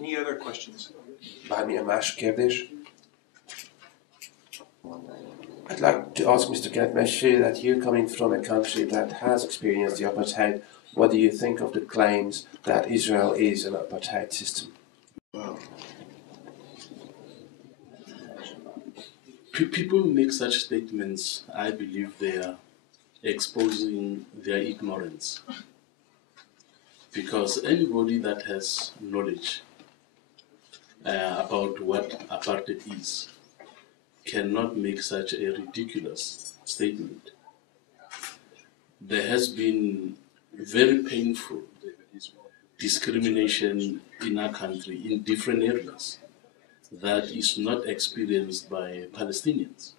Any other questions? Bármilyen más kérdés? I'd like to ask Mr. Katmeshe that you coming from a country that has experienced the apartheid, what do you think of the claims that Israel is an apartheid system? Wow. People make such statements, I believe they are exposing their ignorance. Because anybody that has knowledge about what apartheid is cannot make such a ridiculous statement. There has been very painful discrimination in our country in different areas that is not experienced by Palestinians.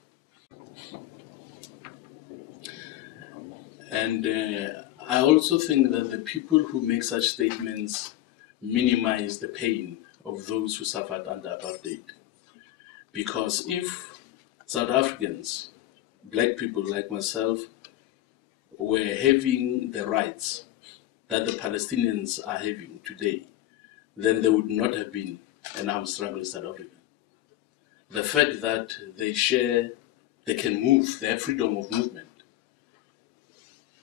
And I also think that the people who make such statements minimize the pain of those who suffered under apartheid. Because if South Africans, black people like myself, were having the rights that the Palestinians are having today, then there would not have been an armed struggle in South Africa. The fact that they can move, they have freedom of movement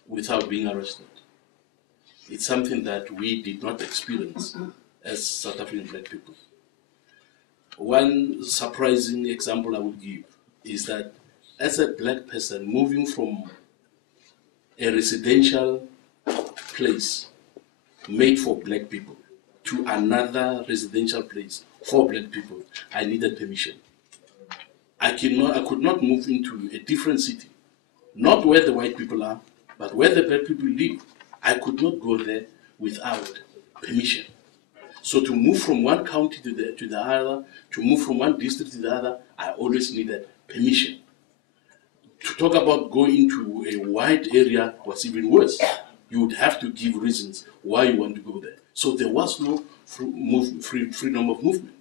without being arrested, it's something that we did not experience as South African black people. One surprising example I would give is that as a black person moving from a residential place made for black people to another residential place for black people, I needed permission. I could not move into a different city, not where the white people are, but where the black people live. I could not go there without permission. So to move from one county to the other, to move from one district to the other, I always needed permission. To talk about going to a wide area was even worse. You would have to give reasons why you want to go there. So there was no freedom of movement.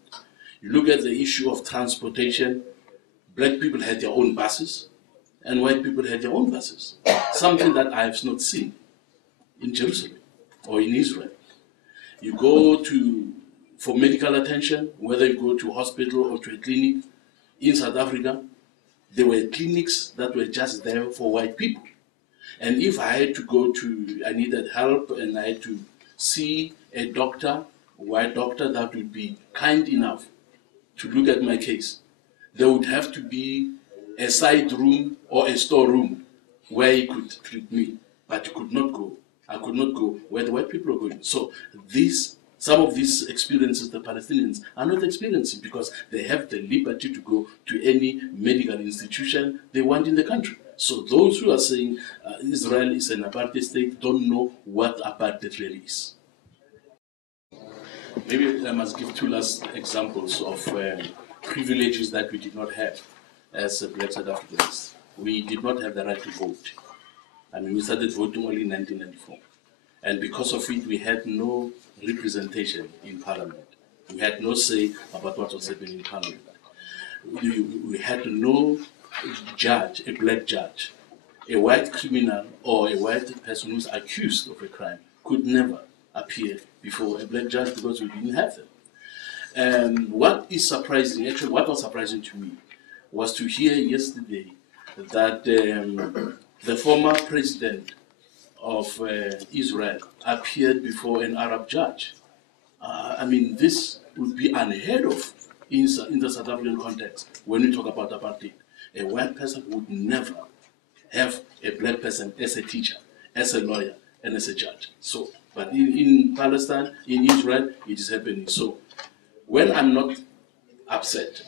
You look at the issue of transportation, black people had their own buses, and white people had their own buses. Something that I have not seen in Jerusalem or in Israel. You go for medical attention, whether you go to a hospital or to a clinic in South Africa, there were clinics that were just there for white people. And if I had to I needed help and I had to see a doctor, a white doctor that would be kind enough to look at my case, there would have to be a side room or a storeroom where he could treat me, but he could not go. I could not go where the white people are going. So some of these experiences the Palestinians are not experiencing because they have the liberty to go to any medical institution they want in the country. So those who are saying Israel is an apartheid state don't know what apartheid really is. Maybe I must give two last examples of privileges that we did not have as black South Africans. We did not have the right to vote. I mean, we started voting only in 1994. And because of it, we had no representation in Parliament. We had no say about what was happening in Parliament. We had no judge, a black judge. A white criminal or a white person who's accused of a crime could never appear before a black judge because we didn't have them. What was surprising to me was to hear yesterday that the former president of Israel appeared before an Arab judge. I mean, this would be unheard of in the South African context when we talk about apartheid. A white person would never have a black person as a teacher, as a lawyer, and as a judge. So, but in Palestine, in Israel, it is happening. So, when I'm not upset,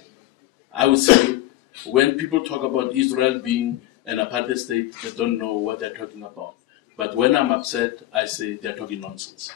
I would say when people talk about Israel being an apartheid state, they don't know what they're talking about. But when I'm upset, I say they're talking nonsense.